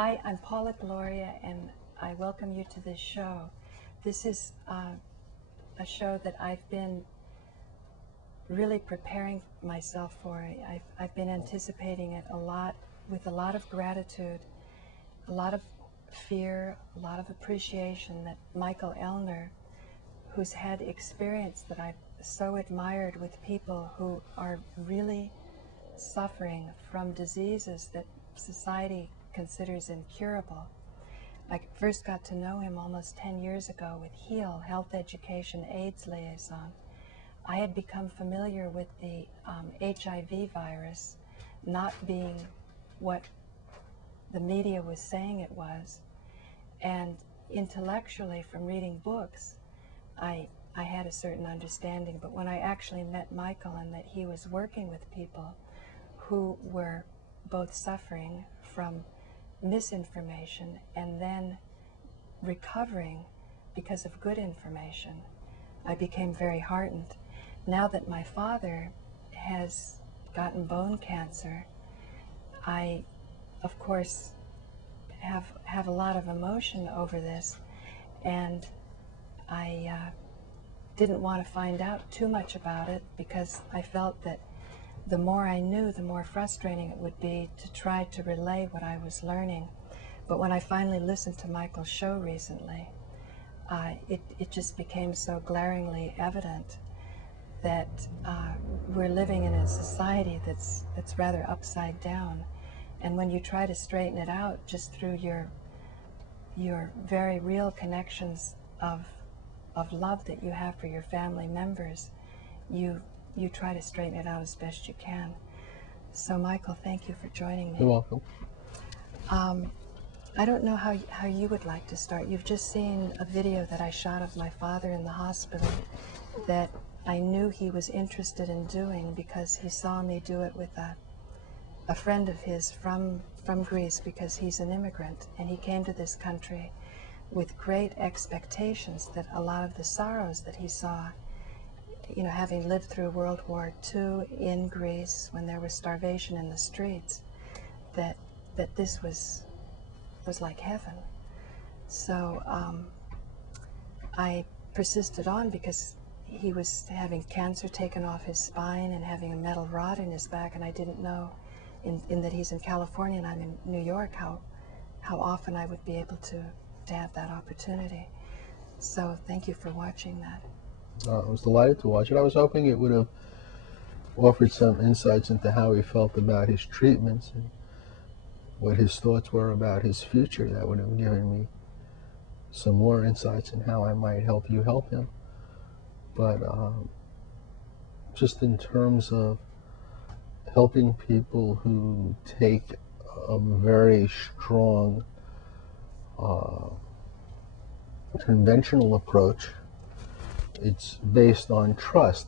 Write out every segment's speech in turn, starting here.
Hi, I'm Paula Gloria, and I welcome you to this show. This is a show that I've been really preparing myself for. I've been anticipating it a lot, with a lot of gratitude, a lot of fear, a lot of appreciation that Michael Ellner, who's had experience that I've so admired with people who are really suffering from diseases that society considers incurable. I first got to know him almost 10 years ago with HEAL, Health Education AIDS Liaison. I had become familiar with the HIV virus not being what the media was saying it was, and intellectually from reading books, I had a certain understanding, but when I actually met Michael and that he was working with people who were both suffering from misinformation and then recovering because of good information, I became very heartened. Now that my father has gotten bone cancer, I, of course, have a lot of emotion over this, and I didn't want to find out too much about it because I felt that the more I knew, the more frustrating it would be to try to relay what I was learning. But when I finally listened to Michael's show recently, it just became so glaringly evident that we're living in a society that's rather upside down. And when you try to straighten it out just through your very real connections of love that you have for your family members, you try to straighten it out as best you can. So Michael, thank you for joining me. You're welcome. I don't know how you would like to start. You've just seen a video that I shot of my father in the hospital that I knew he was interested in doing because he saw me do it with a friend of his from Greece, because he's an immigrant, and he came to this country with great expectations that a lot of the sorrows that he saw, you know, having lived through World War II in Greece when there was starvation in the streets, that this was like heaven. So I persisted on because he was having cancer taken off his spine and having a metal rod in his back, and I didn't know, in that he's in California and I'm in New York, how often I would be able to have that opportunity. So thank you for watching that. I was delighted to watch it. I was hoping it would have offered some insights into how he felt about his treatments and what his thoughts were about his future. That would have given me some more insights in how I might help you help him. But just in terms of helping people who take a very strong conventional approach, it's based on trust.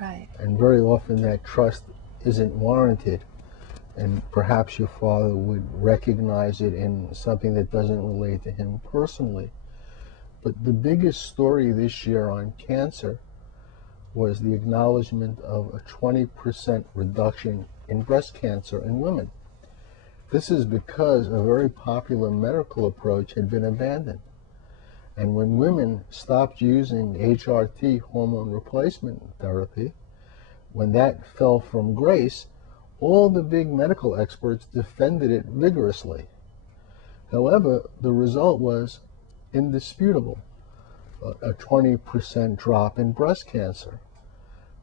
Right. And very often that trust isn't warranted. And perhaps your father would recognize it in something that doesn't relate to him personally. But the biggest story this year on cancer was the acknowledgement of a 20% reduction in breast cancer in women. This is because a very popular medical approach had been abandoned. And when women stopped using HRT, hormone replacement therapy, when that fell from grace, all the big medical experts defended it vigorously. However, the result was indisputable, a 20% drop in breast cancer,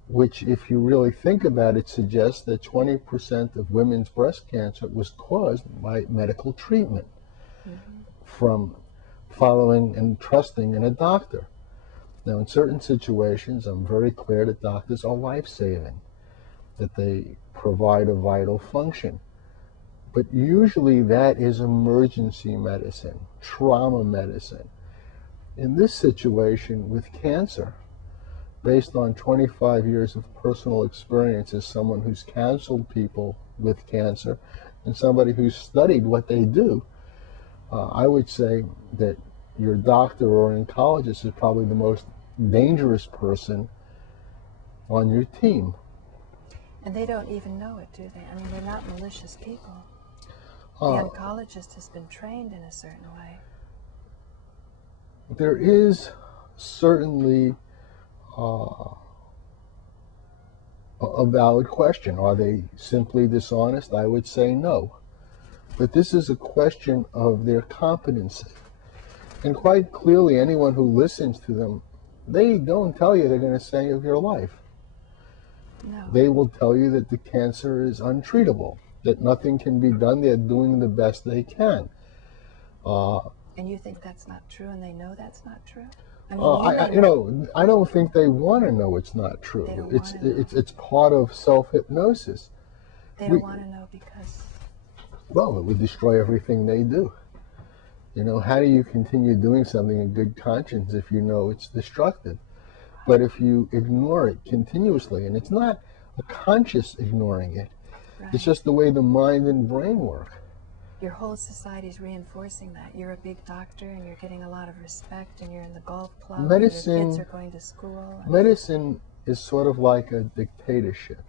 which, if you really think about it, suggests that 20% of women's breast cancer was caused by medical treatment from following and trusting in a doctor. Now, in certain situations, I'm very clear that doctors are life-saving, that they provide a vital function. But usually that is emergency medicine, trauma medicine. In this situation with cancer, based on 25 years of personal experience as someone who's counseled people with cancer and somebody who's studied what they do, I would say that your doctor or oncologist is probably the most dangerous person on your team. And they don't even know it, do they? I mean, they're not malicious people. The oncologist has been trained in a certain way. There is certainly a valid question. Are they simply dishonest? I would say no. But this is a question of their competency. And quite clearly, anyone who listens to them, they don't tell you they're going to save your life. No. They will tell you that the cancer is untreatable, that nothing can be done. They're doing the best they can. And you think that's not true, and they know that's not true? I mean, I don't think they want to know it's not true. They don't want to know. It's part of self-hypnosis. They don't want to know because... Well, it would destroy everything they do. You know, how do you continue doing something in good conscience if you know it's destructive? But if you ignore it continuously, and it's not a conscious ignoring it, Right. It's just the way the mind and brain work. Your whole society's reinforcing that. You're a big doctor, and you're getting a lot of respect, and you're in the golf club, Medicine, and your kids are going to school. Medicine is sort of like a dictatorship.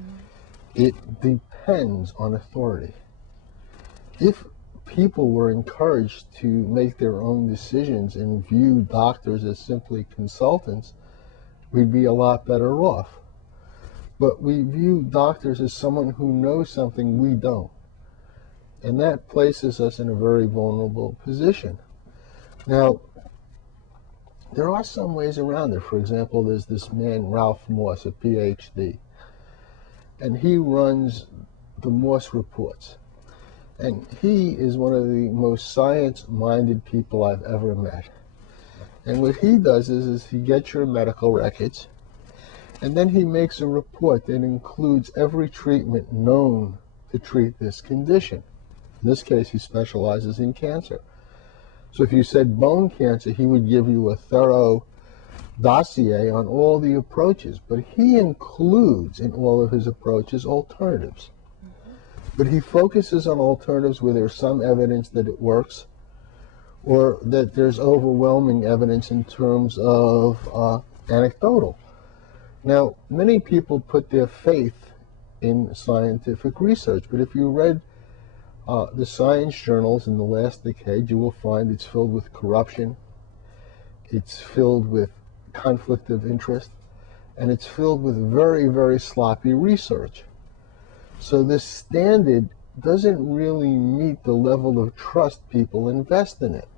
Mm-hmm. It depends on authority. If people were encouraged to make their own decisions and view doctors as simply consultants, we'd be a lot better off. But we view doctors as someone who knows something we don't. And that places us in a very vulnerable position. Now, there are some ways around it. For example, there's this man, Ralph Moss, a PhD, and he runs the Moss Reports. And he is one of the most science-minded people I've ever met. And what he does is he gets your medical records, and then he makes a report that includes every treatment known to treat this condition. In this case, he specializes in cancer. So if you said bone cancer, he would give you a thorough dossier on all the approaches, but he includes in all of his approaches alternatives. But he focuses on alternatives where there's some evidence that it works, or that there's overwhelming evidence in terms of anecdotal. Now, many people put their faith in scientific research, but if you read the science journals in the last decade, you will find it's filled with corruption, it's filled with conflict of interest, and it's filled with very, very sloppy research. So this standard doesn't really meet the level of trust people invest in it.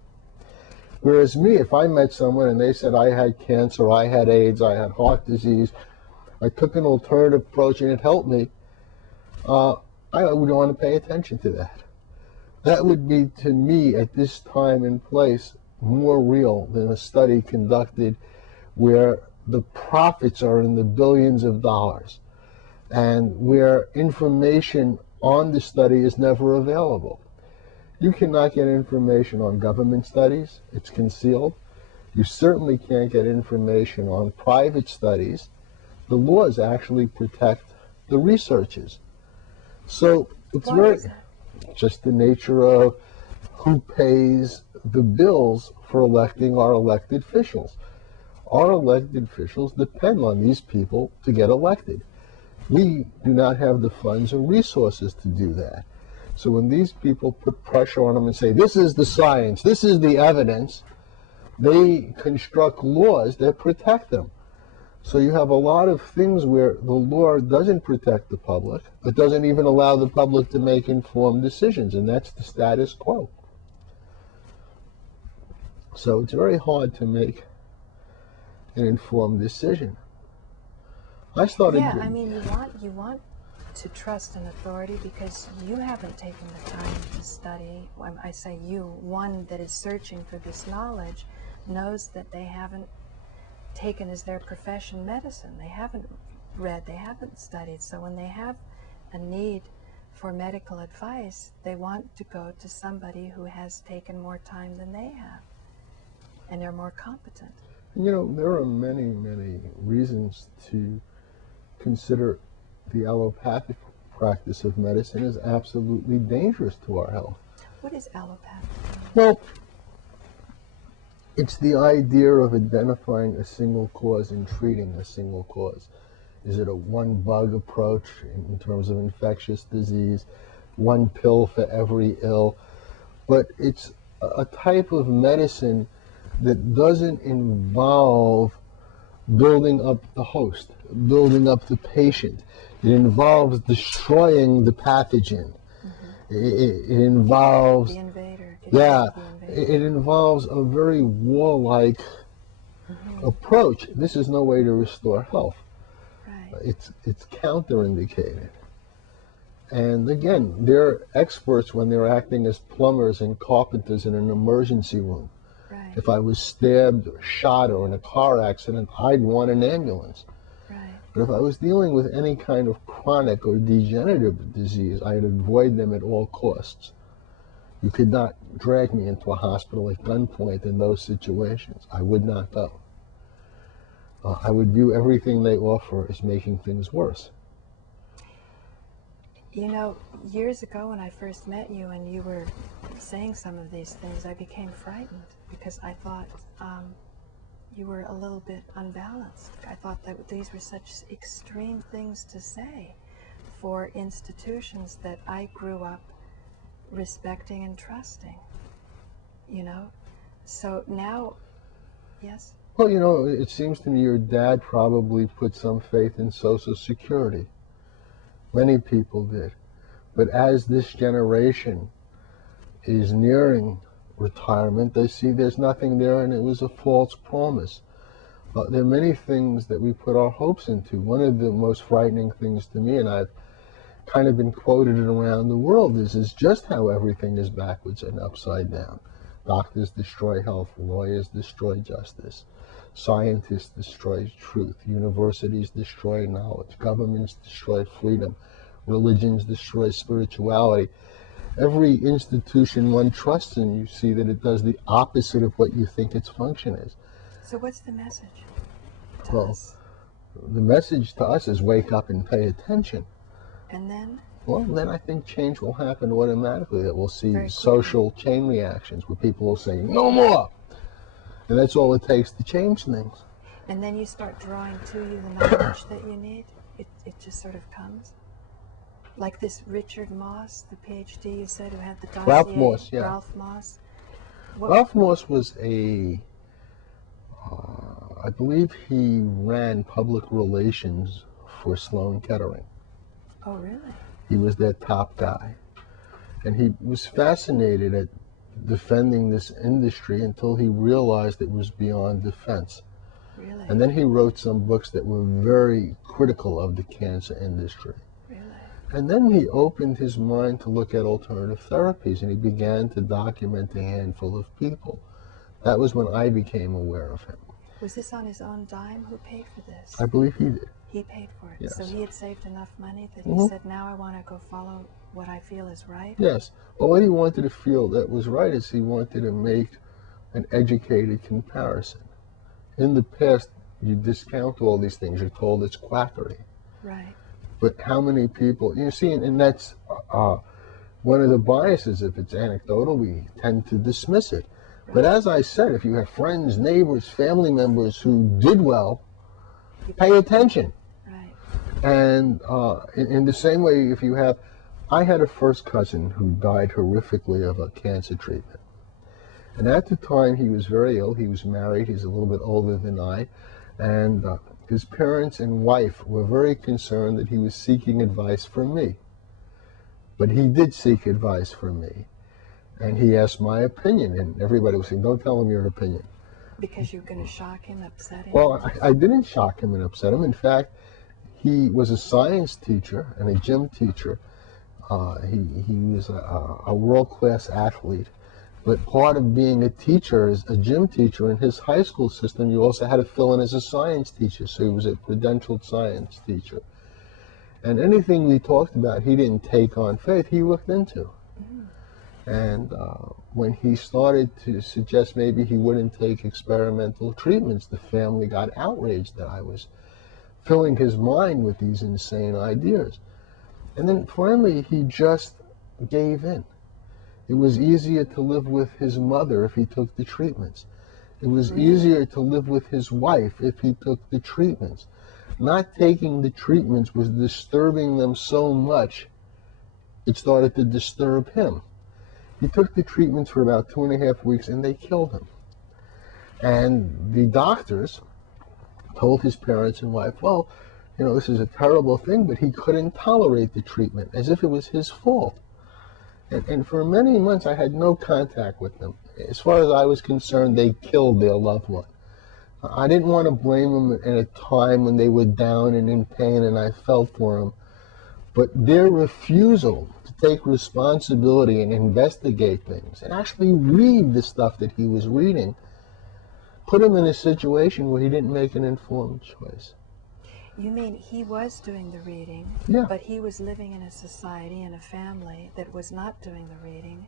Whereas me, if I met someone and they said I had cancer, I had AIDS, I had heart disease, I took an alternative approach and it helped me, I would want to pay attention to that. That would be, to me, at this time and place, more real than a study conducted where the profits are in the billions of dollars and where information on the study is never available. You cannot get information on government studies. It's concealed. You certainly can't get information on private studies. The laws actually protect the researchers. So it's just the nature of who pays the bills for electing our elected officials. Our elected officials depend on these people to get elected. We do not have the funds or resources to do that. So when these people put pressure on them and say, this is the science, this is the evidence, they construct laws that protect them. So you have a lot of things where the law doesn't protect the public, but doesn't even allow the public to make informed decisions, and that's the status quo. So it's very hard to make an informed decision. I mean, you want to trust an authority because you haven't taken the time to study. When I say you, one that is searching for this knowledge knows that they haven't taken as their profession medicine. They haven't read, they haven't studied. So when they have a need for medical advice, they want to go to somebody who has taken more time than they have, and they're more competent. You know, there are many, many reasons to consider the allopathic practice of medicine as absolutely dangerous to our health. What is allopathic? Well, it's the idea of identifying a single cause and treating a single cause. Is it a one bug approach in terms of infectious disease? one pill for every ill, but it's a type of medicine that doesn't involve building up the host, building up the patient. It involves destroying the pathogen. It involves, the invader. yeah, The invader. it involves a very warlike approach. This is no way to restore health. Right. It's counterindicated. And again, they're experts when they're acting as plumbers and carpenters in an emergency room. Right. If I was stabbed or shot or in a car accident, I'd want an ambulance. Right. But if I was dealing with any kind of chronic or degenerative disease, I'd avoid them at all costs. You could not drag me into a hospital at gunpoint in those situations. I would not go. I would view everything they offer as making things worse. You know, years ago when I first met you and you were saying some of these things, I became frightened because I thought you were a little bit unbalanced. I thought that these were such extreme things to say for institutions that I grew up respecting and trusting, you know? So now, yes? Well, you know, it seems to me your dad probably put some faith in Social Security. Many people did. But as this generation is nearing retirement, they see there's nothing there and it was a false promise. There are many things that we put our hopes into. One of the most frightening things to me, and I've kind of been quoted around the world, is just how everything is backwards and upside down. Doctors destroy health, lawyers destroy justice, scientists destroy truth, universities destroy knowledge, governments destroy freedom, religions destroy spirituality. Every institution one trusts in, you see that it does the opposite of what you think its function is. So what's the message to Well, us? the message to us is wake up and pay attention. And then? Well, then I think change will happen automatically. That we'll see Very social chain reactions where people will say, no more! And that's all it takes to change things. And then you start drawing to you the knowledge that you need? It just sort of comes? Like this Richard Moss, the PhD you said, who had the dossier? Ralph Moss, yeah. Ralph Moss. Ralph Moss was I believe he ran public relations for Sloan Kettering. Oh, really? He was their top guy. And he was fascinated at defending this industry until he realized it was beyond defense. Really? And then he wrote some books that were very critical of the cancer industry. Really? And then he opened his mind to look at alternative therapies, and he began to document a handful of people. That was when I became aware of him. Was this on his own dime? Who paid for this? I believe he did. He paid for it. Yes. So he had saved enough money that he said, now I want to go follow what I feel is right? Yes. Well, what he wanted to feel that was right is he wanted to make an educated comparison. In the past, you discount all these things. You're told it's quackery. Right. But how many people, you see, and that's one of the biases. If it's anecdotal, we tend to dismiss it. Right. But as I said, if you have friends, neighbors, family members who did well, pay attention. Right. And in the same way, if you have, I had a first cousin who died horrifically of a cancer treatment. And at the time, he was very ill. He was married. He's a little bit older than I. And his parents and wife were very concerned that he was seeking advice from me. But he did seek advice from me. And he asked my opinion. And everybody was saying, don't tell him your opinion. Because you're going to shock him, upset him? Well, I didn't shock him and upset him. In fact, he was a science teacher and a gym teacher. He was a world-class athlete. But part of being a teacher, as a gym teacher in his high school system, you also had to fill in as a science teacher. So he was a credentialed science teacher. And anything we talked about, he didn't take on faith, he looked into. And when he started to suggest maybe he wouldn't take experimental treatments, the family got outraged that I was filling his mind with these insane ideas. And then finally, he just gave in. It was easier to live with his mother if he took the treatments. It was easier to live with his wife if he took the treatments. Not taking the treatments was disturbing them so much, it started to disturb him. He took the treatments for about 2.5 weeks and they killed him. And the doctors told his parents and wife, well, you know, this is a terrible thing, but he couldn't tolerate the treatment, as if it was his fault. And for many months, I had no contact with them. As far as I was concerned, they killed their loved one. I didn't want to blame them at a time when they were down and in pain, and I felt for them. But their refusal to take responsibility and investigate things and actually read the stuff that he was reading put him in a situation where he didn't make an informed choice. You mean he was doing the reading, Yeah. but he was living in a society and a family that was not doing the reading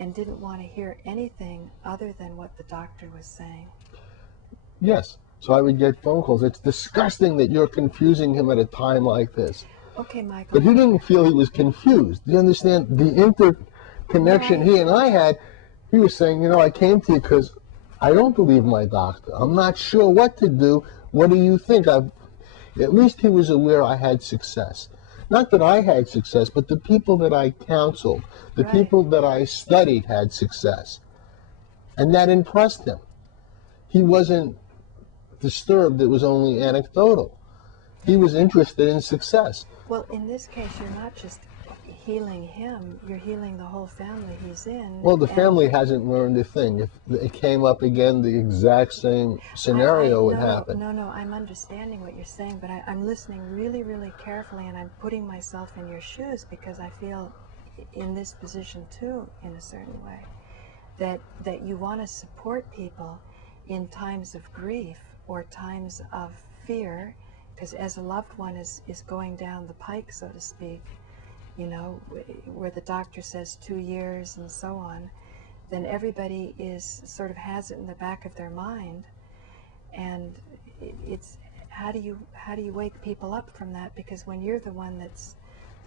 and didn't want to hear anything other than what the doctor was saying? Yes. So I would get phone calls. It's disgusting that you're confusing him at a time like this. Okay, Michael. But he didn't feel he was confused. Do you understand the interconnection he and I had? He was saying, you know, I came to you because I don't believe my doctor. I'm not sure what to do. What do you think? At least he was aware I had success. Not that I had success, but the people that I counseled, the Right. people that I studied had success. And that impressed him. He wasn't disturbed. It was only anecdotal. He was interested in success. Well, in this case, you're not just healing him, you're healing the whole family he's in. Well, the and family hasn't learned a thing. If it came up again, the exact same scenario would happen. No, I'm understanding what you're saying, but I'm listening really, really carefully, and I'm putting myself in your shoes because I feel in this position too, in a certain way, that you want to support people in times of grief or times of fear, because as a loved one is going down the pike, so to speak, you know, where the doctor says 2 years and so on, then everybody sort of has it in the back of their mind, and it's how do you wake people up from that? Because when you're the one that's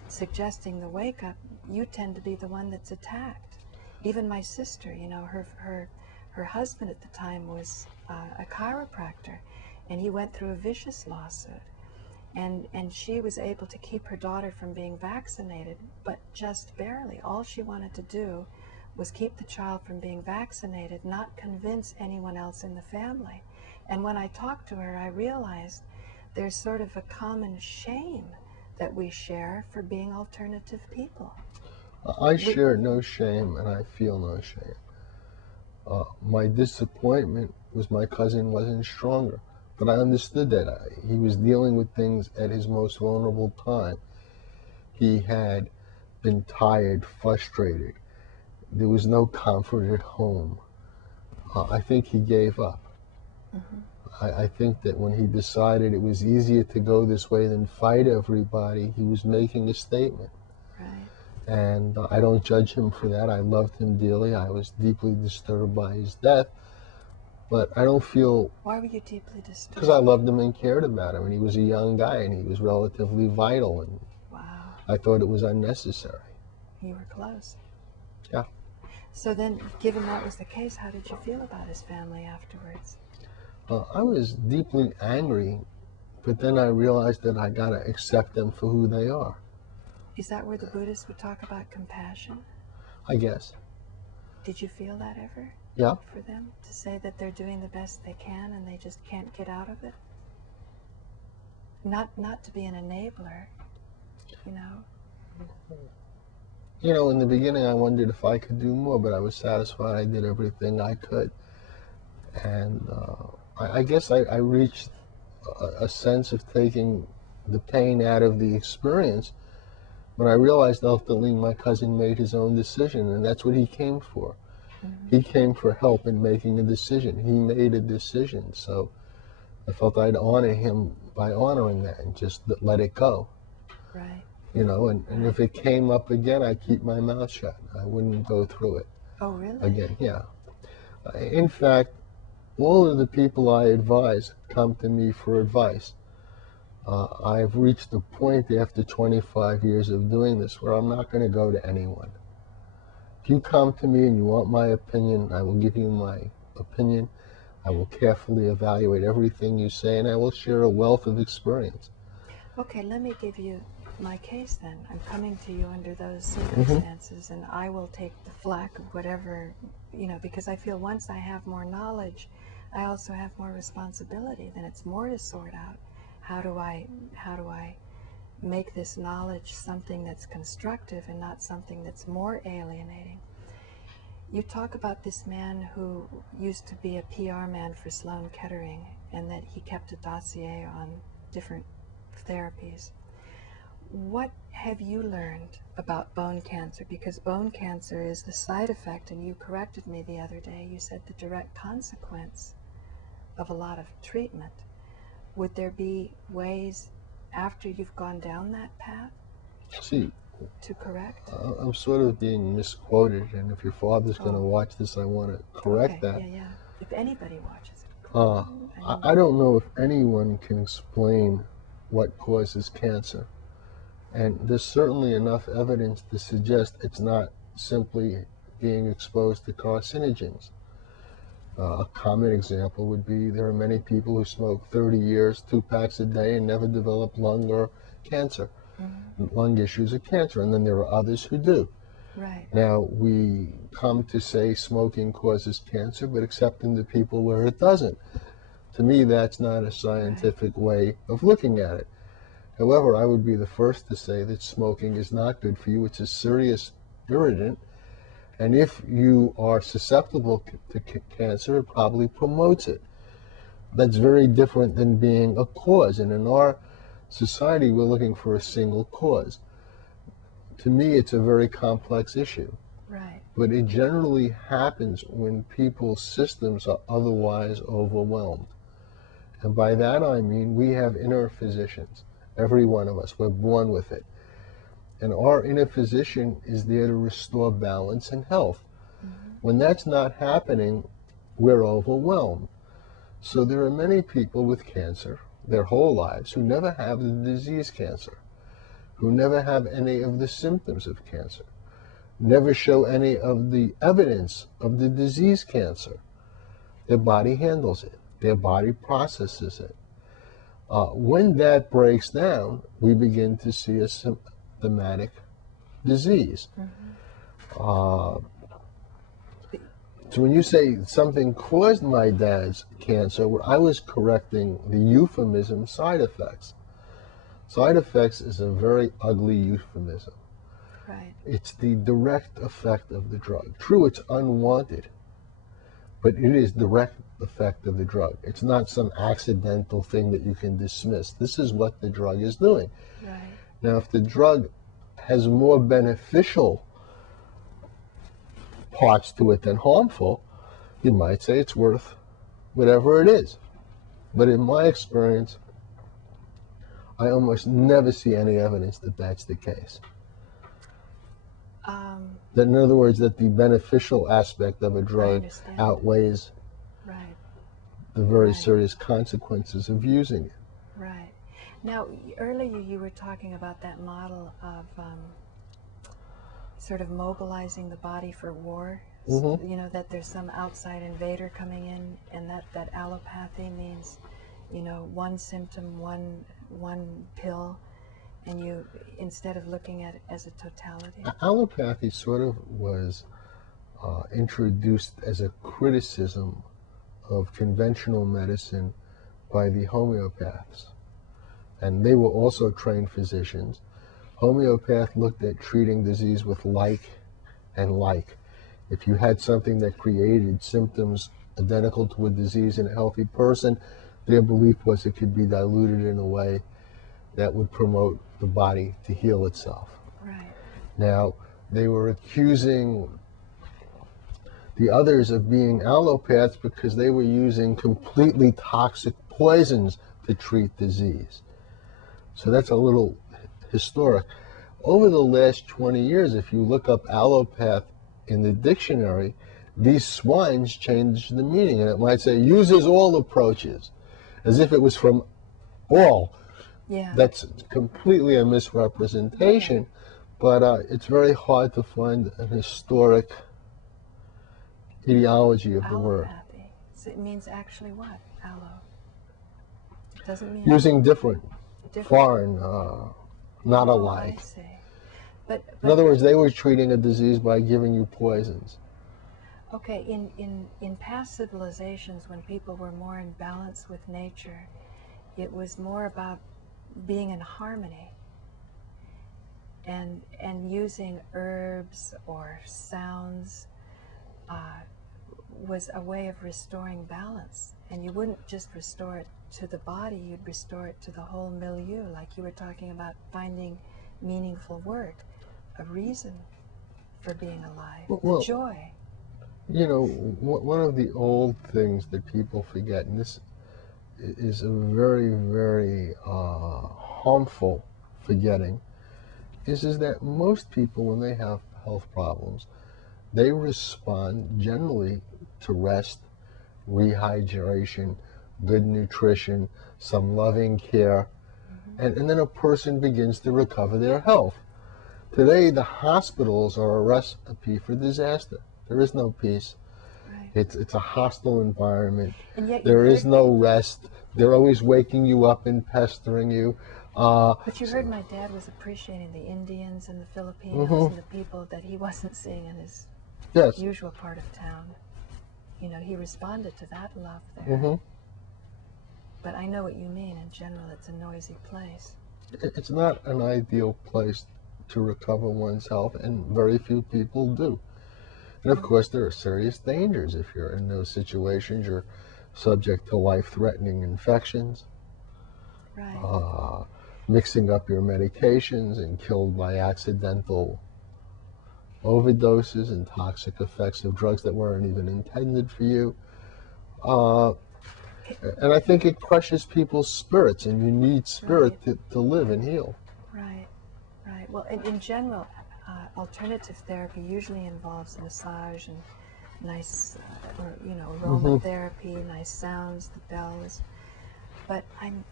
suggesting the wake up, you tend to be the one that's attacked. Even my sister, you know, her husband at the time was a chiropractor, and he went through a vicious lawsuit. And she was able to keep her daughter from being vaccinated, but just barely. All she wanted to do was keep the child from being vaccinated, not convince anyone else in the family. And when I talked to her, I realized there's sort of a common shame that we share for being alternative people. I share no shame, and I feel no shame. My disappointment was my cousin wasn't stronger. But I understood that. He was dealing with things at his most vulnerable time. He had been tired, frustrated. There was no comfort at home. I think he gave up. Mm-hmm. I think that when he decided it was easier to go this way than fight everybody, he was making a statement. Right. And I don't judge him for that. I loved him dearly. I was deeply disturbed by his death. But I don't feel... Why were you deeply disturbed? Because I loved him and cared about him, and he was a young guy, and he was relatively vital, and Wow. I thought it was unnecessary. You were close. Yeah. So then, given that was the case, how did you feel about his family afterwards? I was deeply angry, but then I realized that I gotta accept them for who they are. Is that where the Buddhists would talk about compassion? I guess. Did you feel that ever? Yeah. For them to say that they're doing the best they can and they just can't get out of it? Not to be an enabler, you know? You know, in the beginning I wondered if I could do more, but I was satisfied I did everything I could. And I guess I reached a sense of taking the pain out of the experience when I realized ultimately my cousin made his own decision, and that's what he came for. Mm-hmm. He came for help in making a decision. He made a decision, so I felt I'd honor him by honoring that and just let it go. Right. You know, and if it came up again, I'd keep my mouth shut. I wouldn't go through it. Oh, really? Again, yeah. In fact, all of the people I advise come to me for advice. I've reached a point after 25 years of doing this where I'm not going to go to anyone. If you come to me and you want my opinion, I will give you my opinion. I will carefully evaluate everything you say, and I will share a wealth of experience. Okay, let me give you my case then. I'm coming to you under those circumstances, and I will take the flack of whatever, because I feel once I have more knowledge, I also have more responsibility. Then it's more to sort out. How do I make this knowledge something that's constructive and not something that's more alienating? You talk about this man who used to be a PR man for Sloan Kettering, and that he kept a dossier on different therapies. What have you learned about bone cancer? Because bone cancer is the side effect, and you corrected me the other day. You said the direct consequence of a lot of treatment. Would there be ways after you've gone down that path to correct? I'm sort of being misquoted, and if your father's going to watch this, I want to correct that. Yeah. If anybody watches it. I don't know if anyone can explain what causes cancer. And there's certainly enough evidence to suggest it's not simply being exposed to carcinogens. A common example would be there are many people who smoke 30 years, 2 packs a day, and never develop lung or cancer, lung issues or cancer. And then there are others who do. Right. Now, we come to say smoking causes cancer, but except in the people where it doesn't. To me, that's not a scientific way of looking at it. However, I would be the first to say that smoking is not good for you. It's a serious irritant. And if you are susceptible to cancer, it probably promotes it. That's very different than being a cause. And in our society, we're looking for a single cause. To me, it's a very complex issue. Right. But it generally happens when people's systems are otherwise overwhelmed. And by that I mean we have inner physicians. Every one of us, we're born with it. And our inner physician is there to restore balance and health. When that's not happening, we're overwhelmed. So there are many people with cancer their whole lives who never have the disease cancer, who never have any of the symptoms of cancer, never show any of the evidence of the disease cancer. Their body handles it. Their body processes it. When that breaks down, we begin to see a symptomatic disease. So when you say something caused my dad's cancer, I was correcting the euphemism side effects. Side effects is a very ugly euphemism. Right. It's the direct effect of the drug. True, it's unwanted, but it is direct effect of the drug. It's not some accidental thing that you can dismiss. This is what the drug is doing. Right. Now, if the drug has more beneficial parts to it than harmful, you might say it's worth whatever it is. But in my experience, I almost never see any evidence that that's the case. That, in other words, that the beneficial aspect of a drug outweighs the very serious consequences of using it. Right. Now, earlier you were talking about that model of sort of mobilizing the body for war. You know, that there's some outside invader coming in, and that allopathy means, one symptom, one pill, and you, instead of looking at it as a totality. Allopathy sort of was introduced as a criticism of conventional medicine by the homeopaths. And they were also trained physicians. Homeopath looked at treating disease with like and like. If you had something that created symptoms identical to a disease in a healthy person, their belief was it could be diluted in a way that would promote the body to heal itself. Right. Now, they were accusing the others of being allopaths because they were using completely toxic poisons to treat disease. So that's a little historic. Over the last 20 years, if you look up allopath in the dictionary, these swines changed the meaning, and it might say uses all approaches, as if it was from all. Yeah. That's completely a misrepresentation, but it's very hard to find an historic ideology of the word. Allopathy. So it means actually what? Allo. It doesn't mean Using different foreign not Oh, alike. I see. But In other words, they were treating a disease by giving you poisons. okay, in past civilizations, when people were more in balance with nature, it was more about being in harmony and using herbs or sounds was a way of restoring balance. And you wouldn't just restore it to the body, you'd restore it to the whole milieu, like you were talking about finding meaningful work, a reason for being alive, Well, the joy. you know, one of the old things that people forget, and this is a very, very harmful forgetting, is that most people, when they have health problems, they respond generally to rest, rehydration, good nutrition, some loving care, and then a person begins to recover their health. Today, the hospitals are a recipe for disaster. There is no peace. Right. It's a hostile environment. And yet There is no rest. They're always waking you up and pestering you. But you heard my dad was appreciating the Indians and the Filipinos and the people that he wasn't seeing in his Yes. usual part of town. You know, he responded to that love there. But I know what you mean. In general, it's a noisy place. It's not an ideal place to recover one's health, and very few people do. And of course, there are serious dangers if you're in those situations. You're subject to life-threatening infections, Right. mixing up your medications and killed by accidental overdoses and toxic effects of drugs that weren't even intended for you. And I think it crushes people's spirits, and you need spirit to live and heal. Right. Right. Well, in general, alternative therapy usually involves massage and nice, or aromatherapy, nice sounds, the bells. But I'm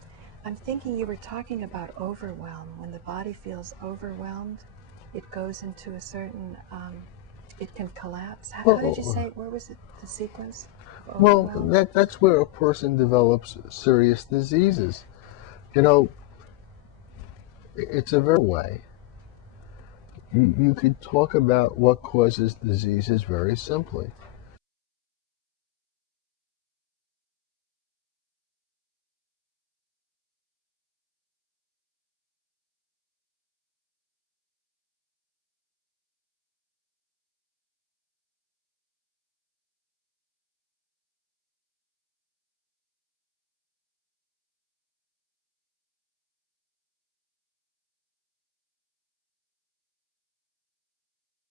thinking you were talking about overwhelm. When the body feels overwhelmed, it goes into a certain, it can collapse. How did you say, where was it, the sequence? Well, that's where a person develops serious diseases. You know, it's a very way. You could talk about what causes diseases very simply.